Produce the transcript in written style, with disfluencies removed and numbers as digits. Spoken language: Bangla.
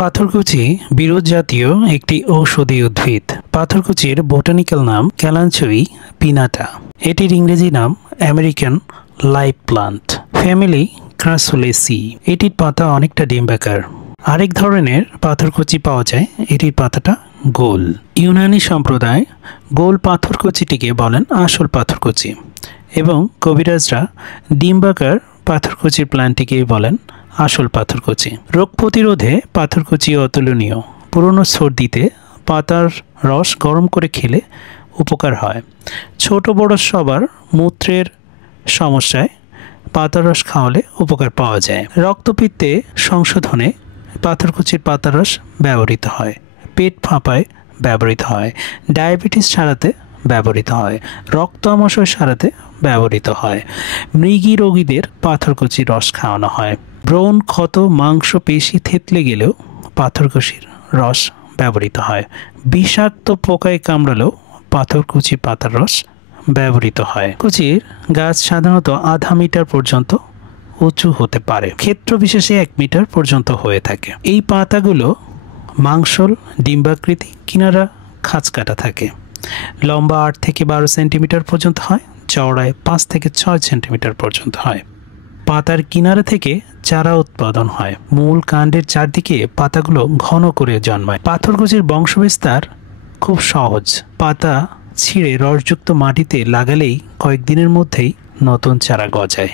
পাথরকুচি বিরুৎ জাতীয় একটি ঔষধি উদ্ভিদ। পাথরকুচির বোটানিক্যাল নাম ক্যালাঞ্চুই পিনাটা। এটির ইংরেজি নাম আমেরিকান লাইভ প্লান্ট, ফ্যামিলি ক্রাসুলেসি। এটির পাতা অনেকটা ডিম্বাকার। আরেক ধরনের পাথরকুচি পাওয়া যায়, এটির পাতাটা গোল। ইউনানি সম্প্রদায় গোল পাথরকুচিটিকে বলেন আসল পাথরকুচি এবং কবিরাজরা ডিম্বাকার পাথরকুচির প্ল্যান্টটিকেই বলেন আসল পাথরকুচি। রোগ প্রতিরোধে পাথরকুচি অতুলনীয়। পুরনো সর্দিতে পাতার রস গরম করে খেলে উপকার হয়। ছোট বড় সবার মূত্রের সমস্যায় পাতার রস খাওয়ালে উপকার পাওয়া যায়। রক্তপিত্তে সংশোধনে পাথরকুচির পাতার রস ব্যবহৃত হয়। পেট ফাঁপায় ব্যবহৃত হয়। ডায়াবেটিস সারাতে ব্যবহৃত হয়। রক্ত আমাশয় সারাতে ব্যবহৃত হয়। মৃগী রোগীদের পাথরকুচির রস খাওয়ানো হয়। ব্রণ ক্ষত মাংস পেশি থেতলে গেলেও পাথরকুচির রস ব্যবহৃত হয়। বিষাক্ত পোকায় কামড়ালেও পাথরকুচি পাতার রস ব্যবহৃত হয়। কুচির গাছ সাধারণত আধা মিটার পর্যন্ত উঁচু হতে পারে, ক্ষেত্র বিশেষে 1 মিটার পর্যন্ত হয়ে থাকে। এই পাতাগুলো মাংসল ডিম্বাকৃতি, কিনারা খাঁজকাটা থাকে। লম্বা 8 থেকে 12 সেন্টিমিটার পর্যন্ত হয়, চওড়ায় 5 থেকে 6 সেন্টিমিটার পর্যন্ত হয়। পাতার কিনারা থেকে চারা উৎপাদন হয়। মূল কাণ্ডের চারদিকে পাতাগুলো ঘন করে জন্মায়। পাথরকুচির বংশবিস্তার খুব সহজ। পাতা ছিঁড়ে রসযুক্ত মাটিতে লাগালেই কয়েকদিনের মধ্যেই নতুন চারা গজায়।